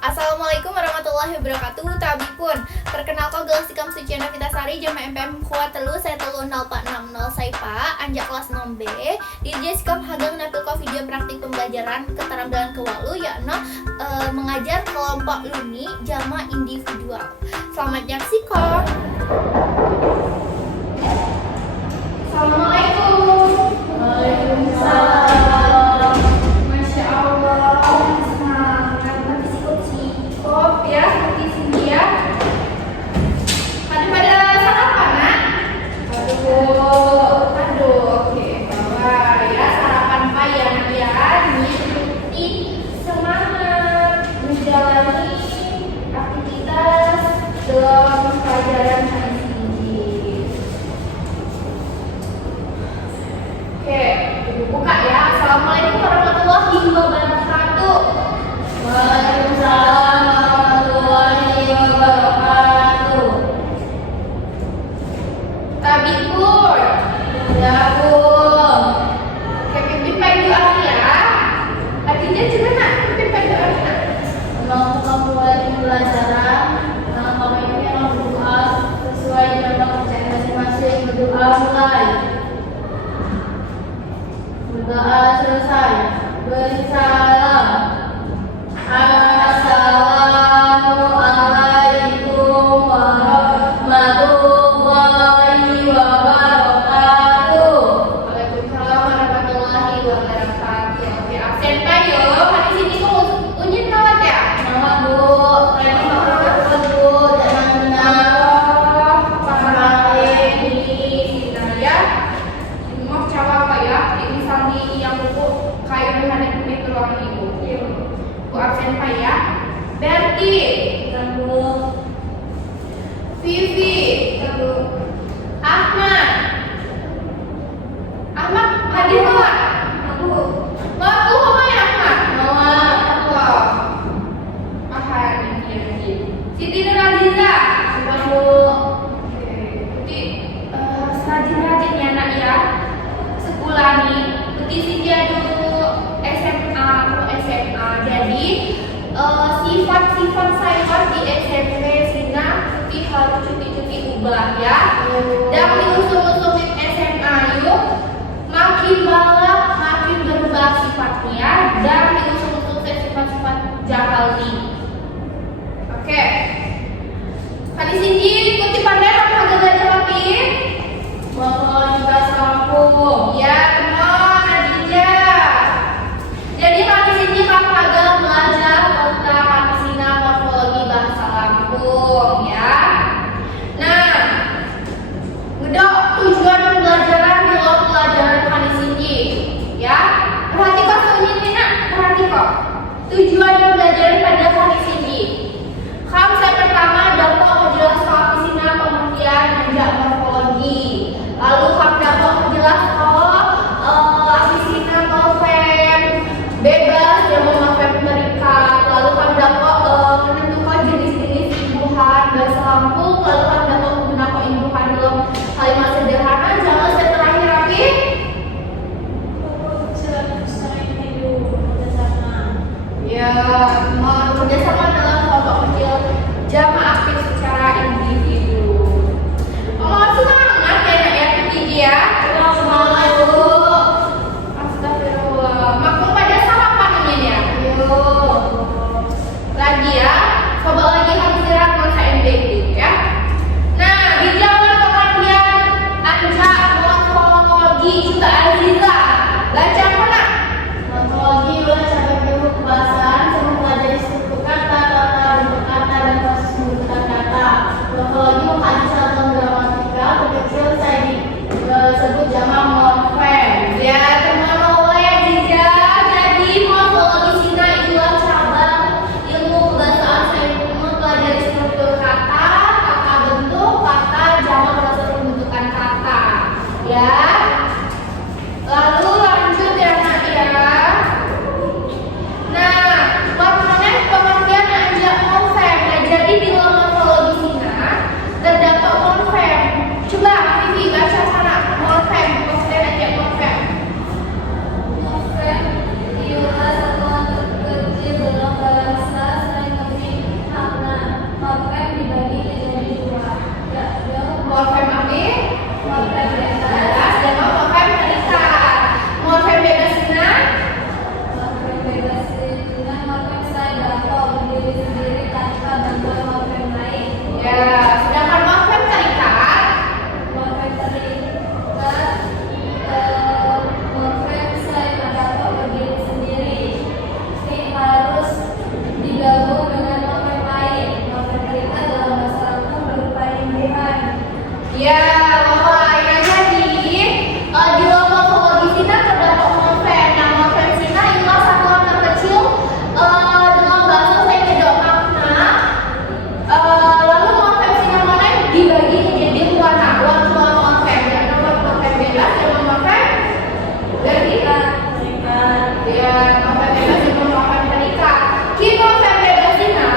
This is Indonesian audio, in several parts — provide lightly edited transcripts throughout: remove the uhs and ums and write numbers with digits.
Assalamualaikum warahmatullahi wabarakatuh. Tabipun perkenalkan gelas Ikam Suciana Vitasari Jama MPM Kuat Telu saya telu 0460 Saipa anjak kelas 6B Dirjen Sikam Hagang napilko video praktik pembelajaran keterampilan kewalu yakni mengajar kelompok luni jama individual. Selamat nyaksikan. Assalamualaikum. Waalaikumsalam. Ya, seperti sini ya. Pada sarapan, nak? Aduh, oke. Bawa ya sarapan payah ya. Mengikuti semangat menjalani aktivitas dalam pelajaran hari ini. Oke, buka ya. Assalamualaikum warahmatullahi wabarakatuh. Waalaikumsalam. Tabipun, ya bu. Pimpin doa ya. Artinya gimana? Pimpin doa ya. Kalau kamu mulai pembelajaran, kamu ini yang berdoa sesuai dengan kepercayaan masing-masing. Berdoa mulai, berdoa selesai. Beri salam. Assalamualaikum warahmatullahi wabarakatuh. Waalaikumsalam warahmatullahi wabarakatuh. Oke, absen Pak yo. Hari sini tuh unyin tawat ya? Nama Bu, kalian apa Bu? Jangan benar. Pakai ini ya. Ini mau cawa apa ya? Ini sandi yang buku kayu hadap di ruangan ibu. Bu absen Pak ya. Berti, Dan Bu, Vivi, Ahmad hadir nggak? aku, Baku apa ya Ahmad? Mama, Ahad ini. Siti Nuraziza. Sudah Bu. Jadi rajin-rajin ya nak ya. Sekolah nih. Jadi Siti dulu SMA. Jadi sifat-sifat saya di SMP sehingga Siti harus cuti-cuti ubah ya. Dan diusung-usung SMA yuk. Makin balap, makin berubah sifatnya dan diusung-usung sifat-sifat jahal nih. Oke. Kali sini ikuti pandai apa agak gajah papi? Bapak juga kampung. Ya, teman, Adija. Jadi kali sini kamu agak belajar tentang artisina morfologi bahasa Lampung ya. Nah, ngedok tujuan pembelajaran di lo pelajaran kali sini ya. Perhatikan soalnya ini nak, perhatikan. Tujuan pembelajaran pada kali sini. Kamu saya pertama dapat menjelaskan artisina pengertian menjak morfologi. Lalu kamu dapat menjelaskan artisina morfem bebas yang morfem terikat. Lalu kamu dapat menentukan jenis-jenis imbuhan bahasa Lampung. Lalu kamu dapat menggunakan imbuhan dalam kalimat sederhana. Jangan saya terakhir Rafi. Ya, kerjasama dalam kelompok kecil jama aktif secara individu. Oh, semangat ya nak ya Kiki ya. Semangat Bu. Astagfirullah. Maklum pada sarapan ini ya. Yuk. Lagi ya. Coba lagi hadirat masa MBG ya. Nah, di jalan pengertian anja morfologi juga Aziza. Baca apa nak? Morfologi adalah cara ilmu kebahasaan yang mempelajari struktur kata, bentuk kata, dan proses pembentukan kata. Morfologi mengkaji satuan gramatikal terkecil saya disebut jama morfem. Ya, teman oleh Aziza. Jadi morfologi Sina itulah cabang ilmu kebahasaan yang mempelajari struktur kata, kata bentuk, kata jama proses pembentukan kata. Ya. Lalu lanjut ya nak ya. Nah, bagaimana pengertian anjak morfem? Nah, jadi di dalam morfologi Sina terdapat morfem. Coba Vivi baca sana morfem, pengertian anjak morfem. Morfem ialah satuan terkecil dalam bahasa Jelas, dan morfem terikat. Morfem bebas Sina. Ya, sedangkan morfem terikat. Digabung dengan morfem lain. Morfem terikat dalam bahasa Lampung berupa imbuhan. Ya, Bapak, yang jadi di dalam morfologi Sina terdapat morfem. Nah, morfem Sina ialah satuan terkecil dengan bahasa saya tidak makna. Lalu morfem Sina mana dibagi menjadi dua morfem. Yang morfem bebas dan morfem terikat. Ya, morfem bebas dan morfem terikat. Morfem bebas Sina,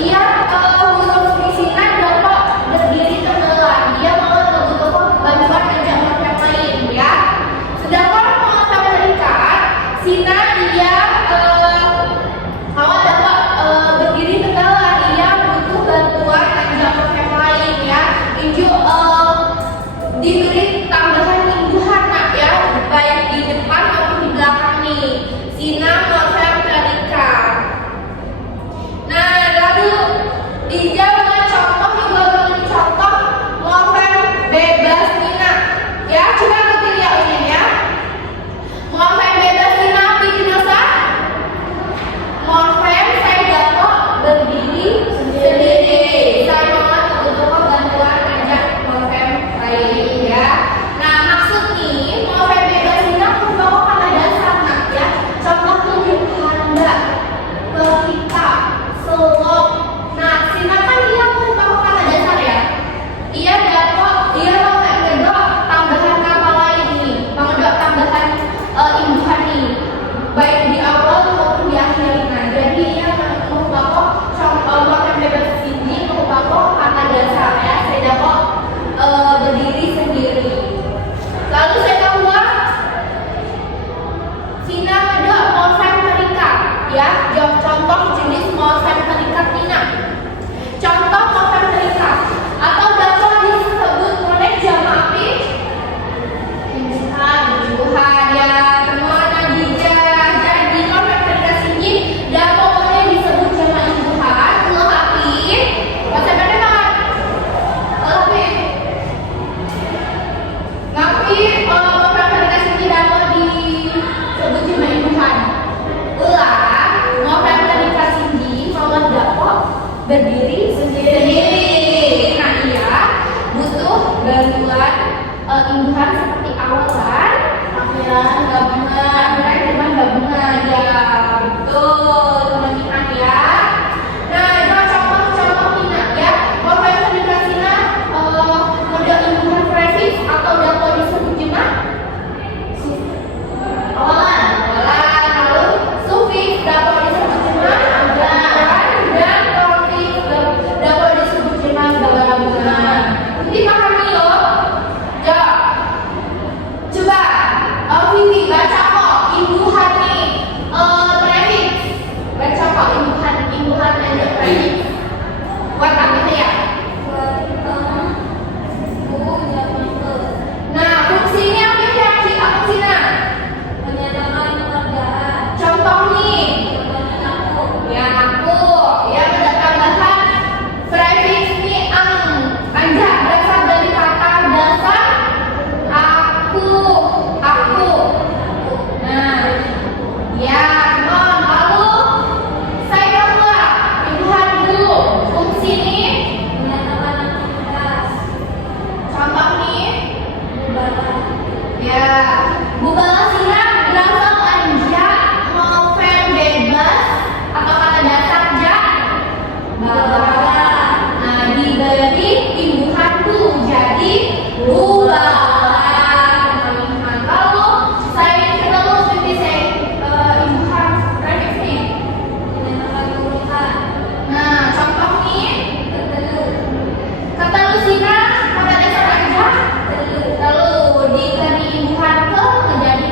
ia huruf di Sina dapat berdiri terbelah. Dia membutuhkan bantuan ajak morfem lain, ya. Sedangkan morfem terikat, Sina dia kalau dapat berdiri terbelah, dia butuh bantuan ajak morfem lain, ya. Diberi tambahan imbuhan, nak, ya, baik di depan maupun di belakang nih. Sina morfem terikat. Nah, lalu dijawab contoh juga beri contoh morfem bebas Sina. Ya, coba kita lihat ini ya. Morfem bebas Sina apa jenazah? Morfem saya dapat berdiri sendiri. Saya membutuhkan bantuan ajak morfem lain, ya. Nah, maksud nih morfem bebas Sina membawa kata dasar, nak, ya. Contoh tunjukkan Mbak. Kita selok. Nah, Sina kan dia merupakan kata dasar, ya. Dia mengedok tambahan kata lain nih, mengedok tambahan imbuhan nih, baik di awal maupun di akhir. Nah, jadi ia merupakan contoh morfem bebas ini merupakan kata dasar, ya. Saya dapat berdiri sendiri. Lalu saya kedua, Sina medok morfem terikat, ya. Contoh jenis morfem terikat Nina. Contoh morfem terikat atau dapat disebut oleh jama api imbuhan, ya. Temuan Najija. Jadi morfem terikat sini dapat oleh disebut jama imbuhan. Ulah api. Bahasa mana banget? Ulah api. Ngapi morfem terikat sini dapat disebut jama imbuhan. Ulah morfem terikat sini malah dapat berdiri sendiri. Nah, iya butuh bantuan imbuhan seperti awalan, akhiran, gabungan, cuma gabungan, ya. Betul, teman-teman, ya. Nah, itu contoh Nina, ya. Morfem terikat Sina model imbuhan prefiks atau dapat disebut jema awalan, lalu sufiks dapat disebut jema dan prefiks dapat disebut jema gabungan. Dipahami loh? Ya. Coba Vivi baca kok imbuhan nih prefiks. Baca kok imbuhan aja prefiks. Buat apa ya? Nah, fungsinya apa ya? Apa sih, Nak? Contoh nih, ya aku, ya ada tambahan prefiks nih anja berasal dari kata dasar aku. Nah, ya, lalu saya kedua imbuhan dulu. Fungsi nih, contoh nih, ya, bubalah Sina berasal anja morfem bebas atau kata dasar ja balah. Nah, diberi imbuhan tuh jadi bubalah, teman-teman. Lalu saya kedua saya imbuhan prefiks nih. Nah, contoh nih, kata Sina kata dasar aja. Lalu diberi imbuhan ke menjadi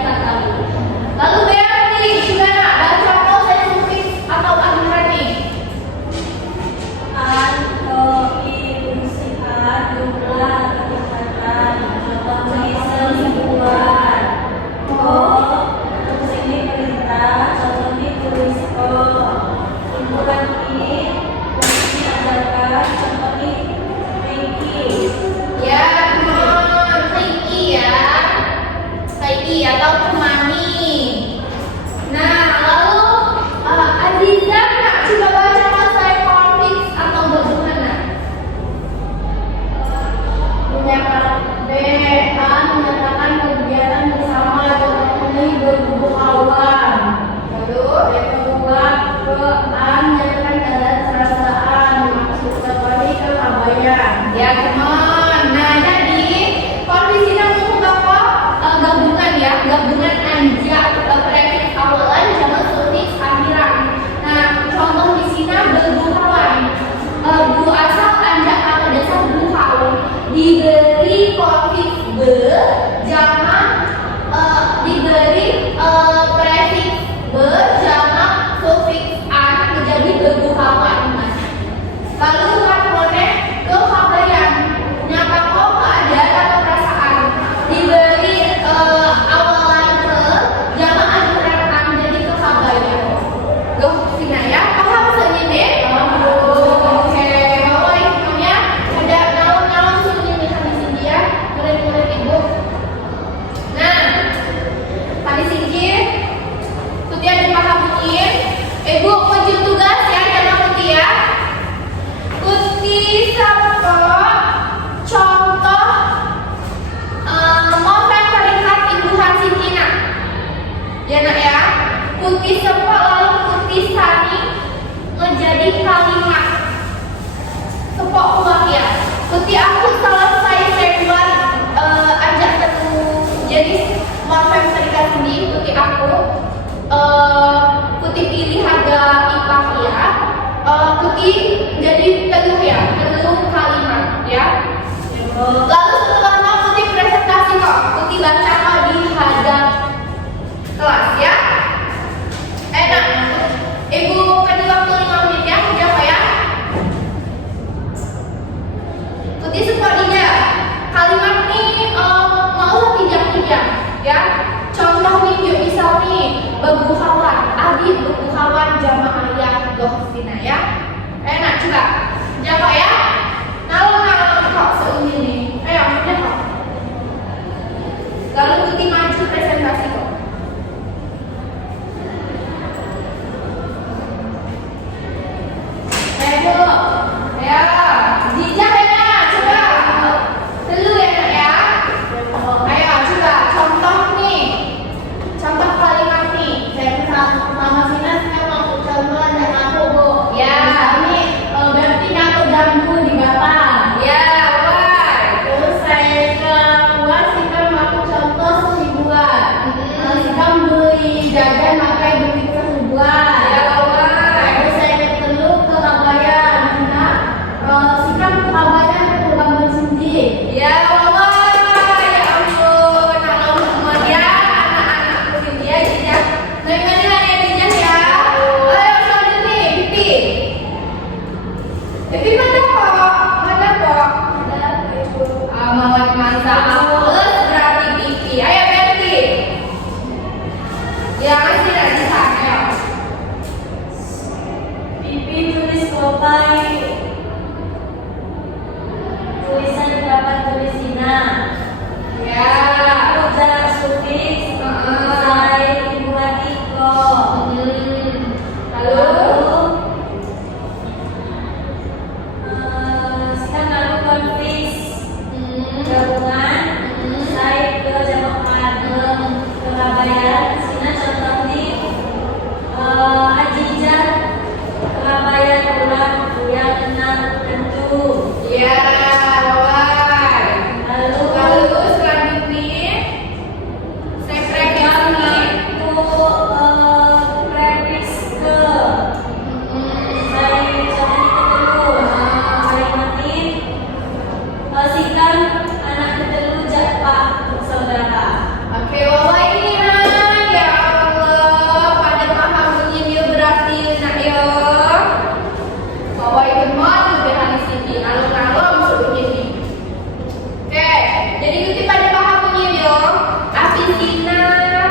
Ya nak ya. Putih sepok lalu putih sani menjadi kalimat. Sepok uang ya. Putih aku selesai Februari ajak ketemu. Jadi morfem serikat sendiri putih aku. Putih pilih harga ipah ya. Putih jadi teluh ya, teluh kalimat ya. Lalu setelah putih presentasi kok, putih baca di hadap kelas ya. Enak. Ibu kasih waktu 5 menit ya, udah apa ya? Putih sepertinya kalimat nih mau usah pinjam-pinjam ya. Contoh nih yuk misal nih bebukawan, adik bebukawan jamaah ayah dohsina ya. Enak juga. Jawab ya. Kalau kok seunyi nih, ayo udah kok. Lalu putih maju presentasi kok. Ayo, ya, dijak ya, coba. Dulu ya nak ya. Ayo coba contoh nih, contoh kalimat nih. Saya sama Sina, saya mau contoh dan aku bu. Ya. Ini berarti aku ganggu di bapak. Ya, why? Terus saya keluar, Sina mau contoh seribuan. Sina beli jajan pakai duit seribuan. Ya, why? Terus saya teluk ke Kabayan. Sina ke Kabayan ke Bangun Sindi. Ya Allah, ya ampun, kalau semua ya anak-anakku ini ya Jinja. Nah ini lah ya Jinja ya. Ayo selanjutnya nih, Pipi. Pipi mana kok? Mana kok? Mau masa plus berarti Pipi. Ayo Pipi. Ya masih ada di sana. Pipi tulis Popeye. Tulisan dapat tulis Sina. Ya. Ujar sufiks. Saya ibu Atiko. Lalu Sekarang lalu konfis gabungan. Saya ke Jamokan Kerabayan. Sina contoh nih Ajijah Kerabayan ulang yang 6 tentu. ya, bye. Lalu selanjutnya saya previs nih. Previs ke saya jangan ketelu saya mati sikan anak ketelu Pak saudara. Oke, wawa ini nah, ya Allah, pada paham bunyi berarti nak yo. Wawa itu mau juga di sini, kalau masuk begini. Oke, jadi kita pada paham bunyi yo. Asisina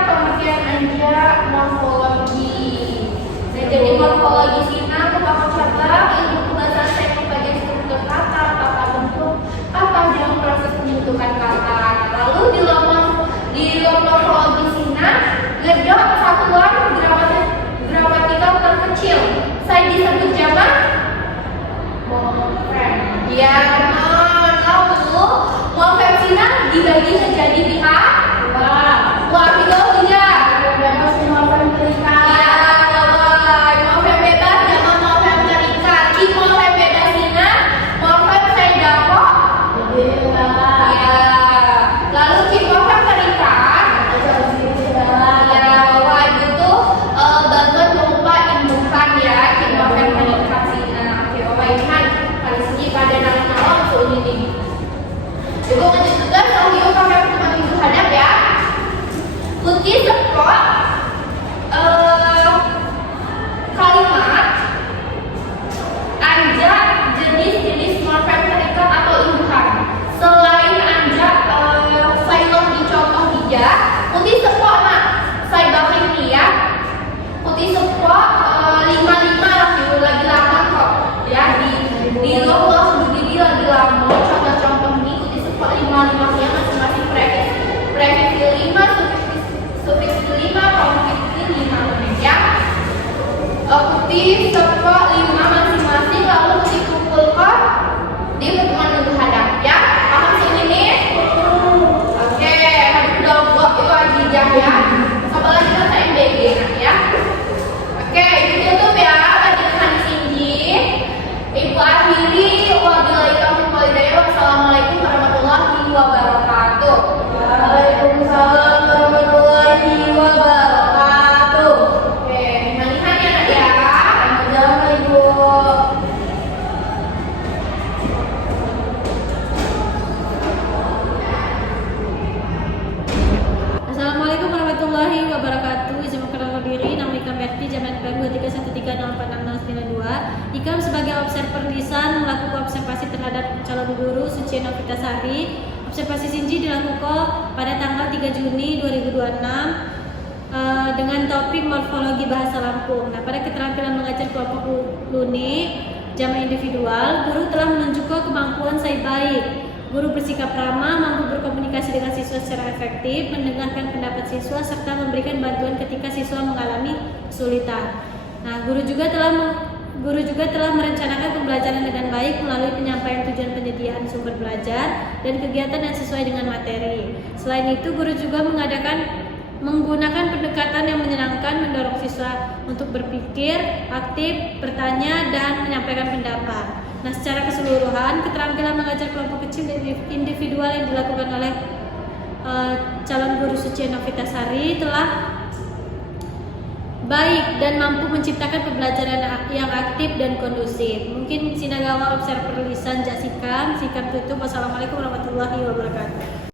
pengertian anja morfologi. Nah, jadi morfologi Sina merupakan cabang ilmu pembahasan teknik bagian struktur kata, tata bentuk kata dan proses pembentukan kata. Lalu di dalam morfologi Sina ngedok satuan gramatikal terkecil. Saya disebut jamak morfem. Ya, lalu morfem Sina dibagi menjadi pihak. Wah, itu ya. Bebas morfem terikat. Ya, morfem bebas sama morfem terikat. Ki morfem bebas Sina, morfem saya dapat. Jadi bapak. Ya, lalu ki morfem terikat. Ya, wah itu bantuan berupa indukan ya, ki morfem terikat Sina. Oke, wah ini kan pada segi pada nama-nama usul ini. Juga lanjut tugas, audio pakai wabarakatuh. Waalaikumsalam warahmatullahi wabarakatuh. Oke, manihan ya Nak ya. Sama-sama Ibu. Assalamualaikum warahmatullahi wabarakatuh. Izin memperkenalkan diri, nama Ikam Berti, Jaman PM 2313046692. Ikam sebagai observer lisan melakukan observasi terhadap calon guru Suci Novitasari. Observasi Sinji dilakukan pada tanggal 3 Juni 2026 dengan topik morfologi bahasa Lampung. Nah, pada keterampilan mengajar kelompok Luni zaman individual, guru telah menunjukkan kemampuan saya baik. Guru bersikap ramah, mampu berkomunikasi dengan siswa secara efektif, mendengarkan pendapat siswa, serta memberikan bantuan ketika siswa mengalami kesulitan. Nah, guru juga telah merencanakan pembelajaran dengan baik melalui penyampaian tujuan penyediaan sumber belajar dan kegiatan yang sesuai dengan materi. Selain itu, guru juga menggunakan pendekatan yang menyenangkan, mendorong siswa untuk berpikir, aktif, bertanya, dan menyampaikan pendapat. Nah, secara keseluruhan, keterampilan mengajar kelompok kecil dan individual yang dilakukan oleh calon guru Suci Novitasari telah baik dan mampu menciptakan pembelajaran yang aktif dan kondusif. Mungkin Sinagawa Observer Lisan Jasikam, sikap tutup. Wassalamualaikum warahmatullahi wabarakatuh.